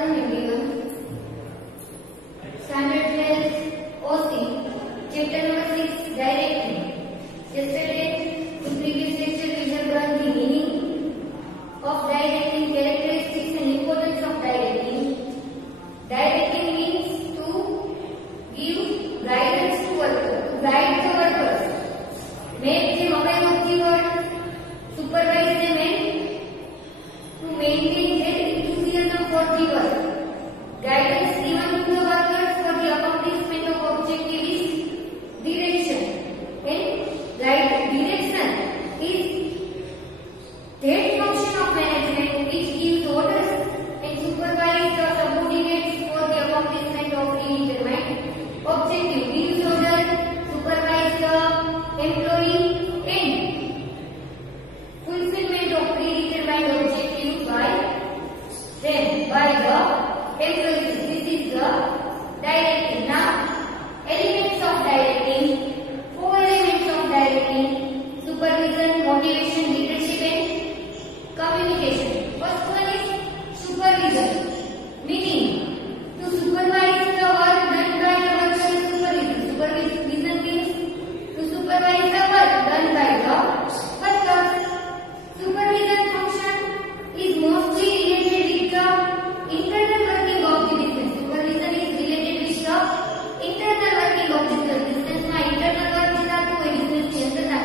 afternoon everyone. Standard 12 OC, chapter number 6, directing. Yesterday, in previous lecture, we have learned the meaning of directing, characteristics and importance of directing. Directing means to give guidance to workers, to guide the workers. Make them aware of the work, supervise them and to maintain their enthusiasm for the work. Guidance given to the workers for the accomplishment of objective is direction. And direction is that function of management which gives orders and supervises the subordinates for the accomplishment of predetermined objective. Gives orders, supervises the employee and fulfillment of predetermined objectives by the employees. This is the directing. Now, elements of directing. 4 elements of directing: supervision, motivation, leadership and communication. First one is supervision, meaning to supervise the work done by the worker is supervision. Supervision means to supervise the work done by the workers. Supervision function is mostly related with the internal working of the business. Supervision is related with the internal working of the business. My internal work is that कोई business के अंदर ना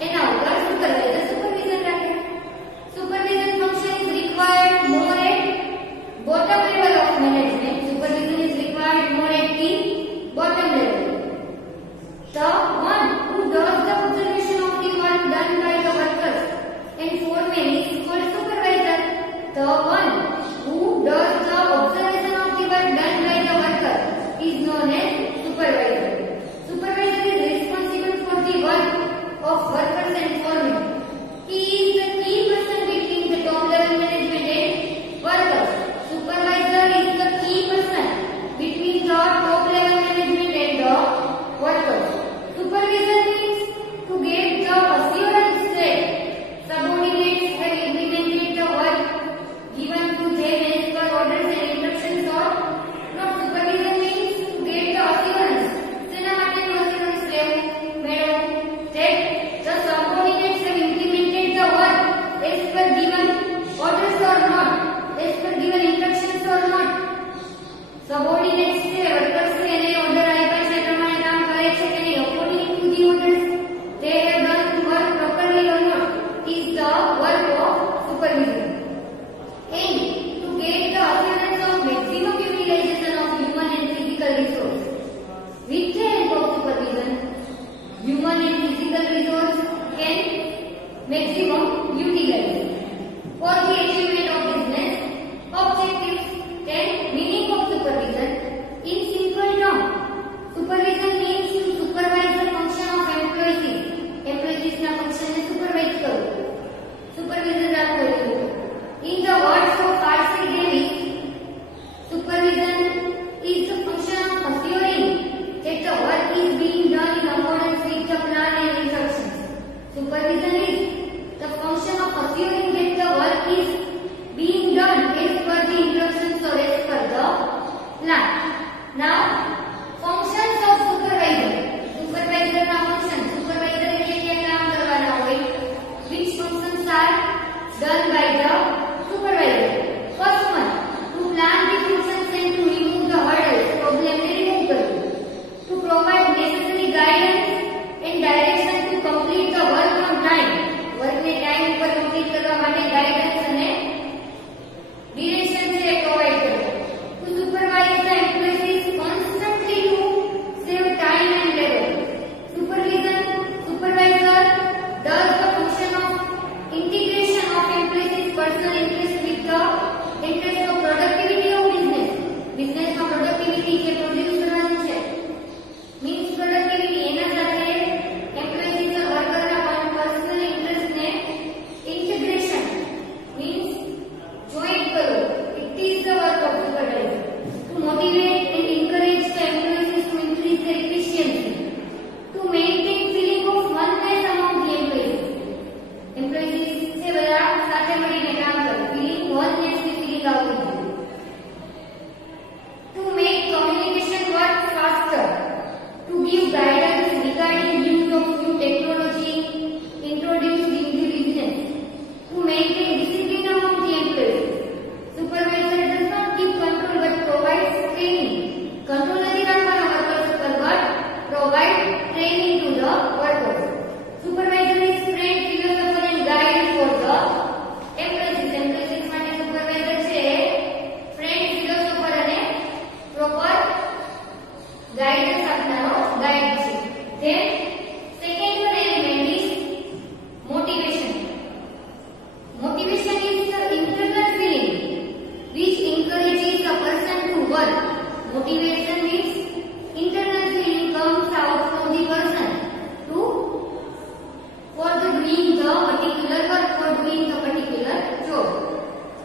है ना होगा supervisor supervision रखे. Supervision function is required more at bottom level of management. Supervision is required more at the bottom level. The one who does the observation of the work done by the workers and foreman is called supervisor. The one who does the observation of the work done by the worker is known as supervisor. Supervisor is responsible for the work of workers and foremen. He is the key person between the top level management and workers. Supervisor is the key person between the top level management and the workers. Supervision means to get the assurance that subordinates have implemented the work given to them as per orders and instructions or not. Supervision means to get the assurance. Sena માટેનું assurance લેવું મેળવો that the subordinates have implemented the work as per given orders or not, as per given instructions or not. Subordinates છે workers છે એને order આપ્યા છે પ્રમાણે કામ કરે છે કે નહીં, according to the orders they have done work properly or not is the work of supervision. And to get the assurance of maximum utilization of human and physical resource. With the help of supervision, human and physical resource can maximum utilize for the achievement of business objectives. And meaning of supervision in simple terms, supervision means to supervise the function of employees. Employees na function ne supervise karo. Supervision રાખવું જોઈએ. In the words of R.C. Davis, supervision is the function of assuring that the work is being done in accordance with the plan and instructions. Supervision is the function of assuring that the work is being done as per the instructions or as per the plan. Now, functions of supervisor. Supervisor na function. Supervisor એટલે કે કામ કરવાના હોય. Which functions are done by the supervisor? First one, to plan the functions and to remove the hurdles. Problem ne remove કરવું. To provide necessary guidance and direction to complete the work on time. doing the particular work or doing the particular job.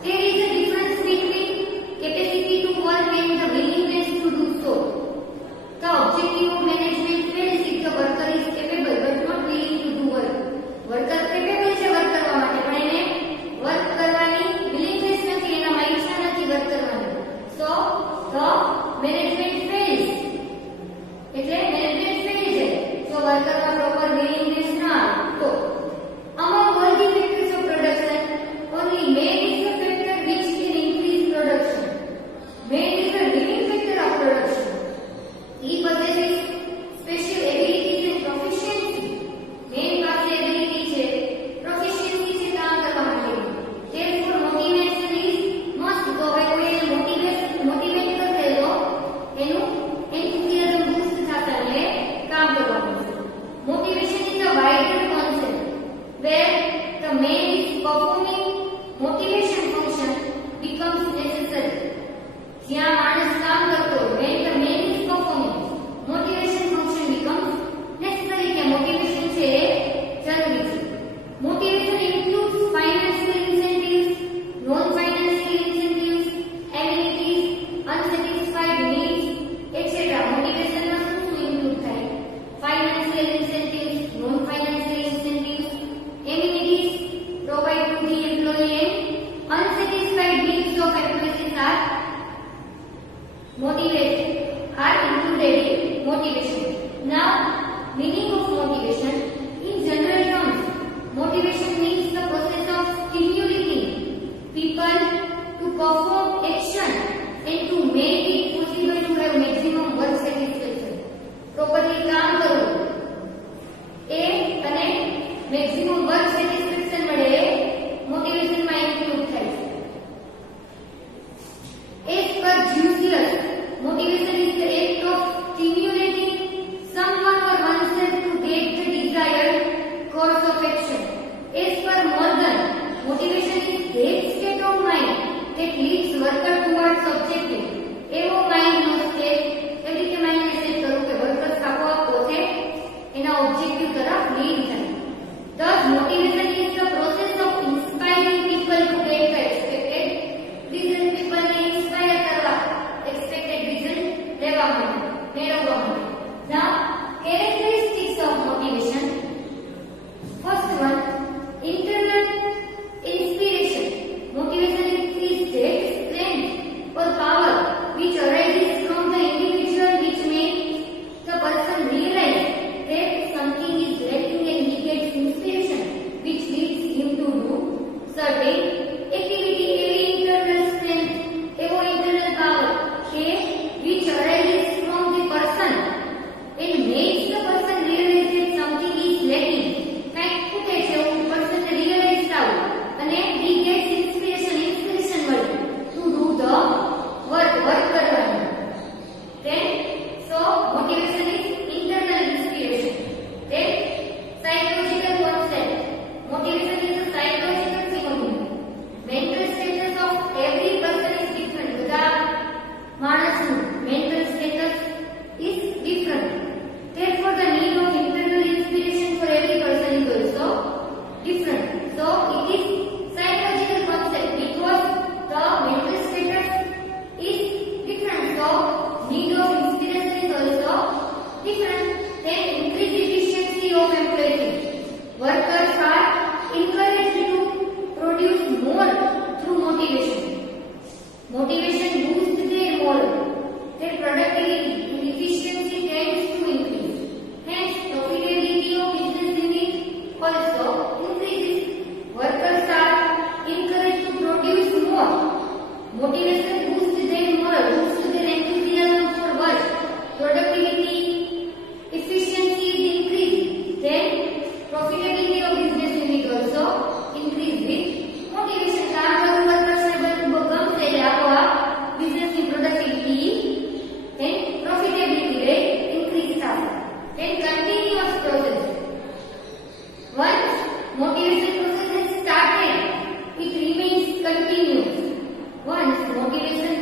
There is a difference between capacity to work and the willingness to do so. The objective of management fails if the worker is capable but not willing to do work. Worker capable છે work કરવા માટે પણ એને work કરવાની willingness નથી, એનામાં ઈચ્છા નથી વર્ક કરવાની. So the management fails. એટલે management fail છે. So વર્કરમાં proper willingness ના આવે. તો among all the factors of production, only man is the factor which can increase production. Man is the leading factor of production. He possesses special abilities and proficiency. Man પાસે ability છે, proficiency છે કામ કરવા માટે. Therefore motivation is must. તો હવે કોઈ motivate કરશે તો એનું enthusiasm boost થશે એટલે કામ કરવાનું. Motivation is a wider concept where the man is performing motivation function becomes necessary. જ્યાં માણસ કામ કરતો when the man is performing motivation function becomes necessary. કે motivation છે એ જરૂરી છે. Motivation includes financial incentives, non-financial incentives, amenities, unsatisfied needs, etc. Motivation માં શું include થાય? Financial incentives, non-financial incentives, amenities provided to the employee and unsatisfied needs of employees are included in motivation. Now, meaning of motivation in general terms, motivation means the process of stimulating people to perform action and to make it possible to have maximum work satisfaction. Properly કામ કરવું એ અને maximum work satisfaction મળે motivation માં include થાય છે. As per Julius, motivation is the act of stimulating someone or oneself to take the desired course of action. As per Morgan, motivation is that state of mind that leads worker towards objective. એવો mind નો state એવી રીતે mind ને set કરો કે worker આપોઆપ પોતે એના objective તરફ લીડ થાય. Thus, motivation is the process of inspiring people to get the expected result. People ને inspire કરવા expected result લેવા માટે મેળવવા માટે. Now, characteristics of motivation. First one, internal inspiration. Motivation is that strength or power which arises from the individual which makes the person realize that something is lacking and he gets inspiration which leads him to do certain activity. Every internal strength, every internal power which arises from the person and makes the person realize that something is lacking. Like ખૂટે છે એવું person realize થાવું અને he gets inspiration મળે to do the work કરવાનું. Then so motivation is internal inspiration. Then psychological concept. Motivation is a psychological phenomenon. Mental status of every person is different. બધા માણસનું mental status is different. Therefore, the need of internal inspiration for every person is also different. So, it is psychological concept because the mental status is different. So, need of inspiration is also different. Then, increase efficiency of employees. Workers are encouraged to produce more through motivation. Motivation boosts their morale, their productivity and efficiency tends to increase. Hence, profitability of business unit also increases. Workers are encouraged to produce more. Motivation boosts their morale, boosts their enthusiasm for work. Productivity, efficiency is increased. Then, profitability of business unit also increase with motivation. કામ કરવું workers ને બધું ગમશે એટલે આપોઆપ business ની productivity and profitability rate increase થાય. Then continuous process. Once motivation process has started, it remains continuous. Once motivation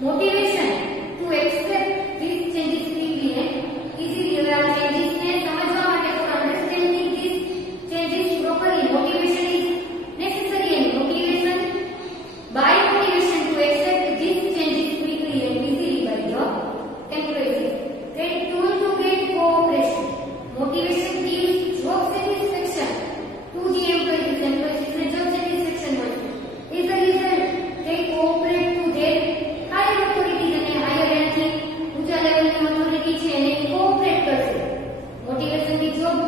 motivation to accept these changes quickly and easily. હવે આ changes ને સમજવા માટે for understanding these changes properly, motivation is necessary and motivation by motivation to accept these changes quickly and easily by the employees. Get tool to get cooperation. Motivation gives job satisfaction to the employees. Employees ને job satisfaction મળે. As a result, they cooperate to their higher authorities અને higher ranking ઊંચા લેવલની authority છે એને cooperate કરશે. Motivation થી job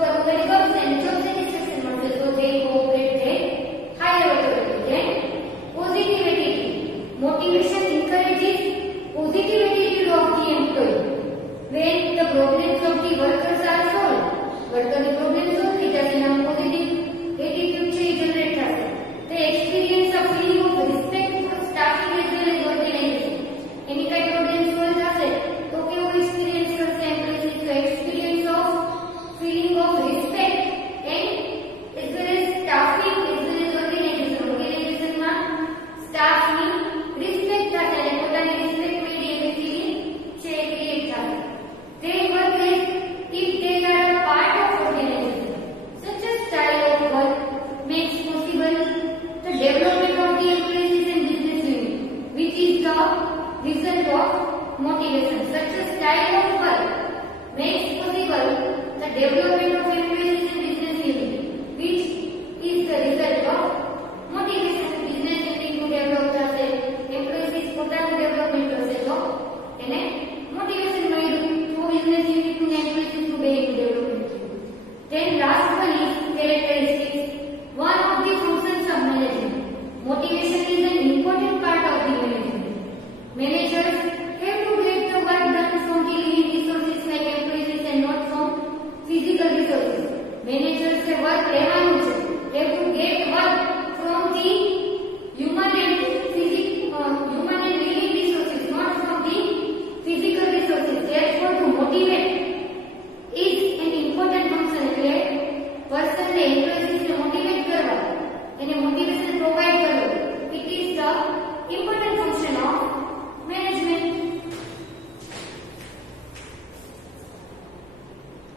કરવું એને ગમશે અને job satisfaction મળશે. So they cooperate their higher authority. Then positive attitude. Motivation encourages positive attitude of the employee. When the problems of the workers are solved, workers problem solve થઈ જશે અને positive attitude છે એ generate થશે. They experience a feeling of respect for staffing as well as organization. Any kind of problem solve થશે તો કેવો experience કરશે employees? So experience of feeling of respect and as well as staffing as well as organization. Organization માં staff ની respect થશે અને પોતાની respect મેળવી એવી feeling છે એ create થશે. They work as if they are a part of organization. Such a style of work makes possible the development of the employees and business unit, which is the result of motivation. Such a style of work makes possible the development of employees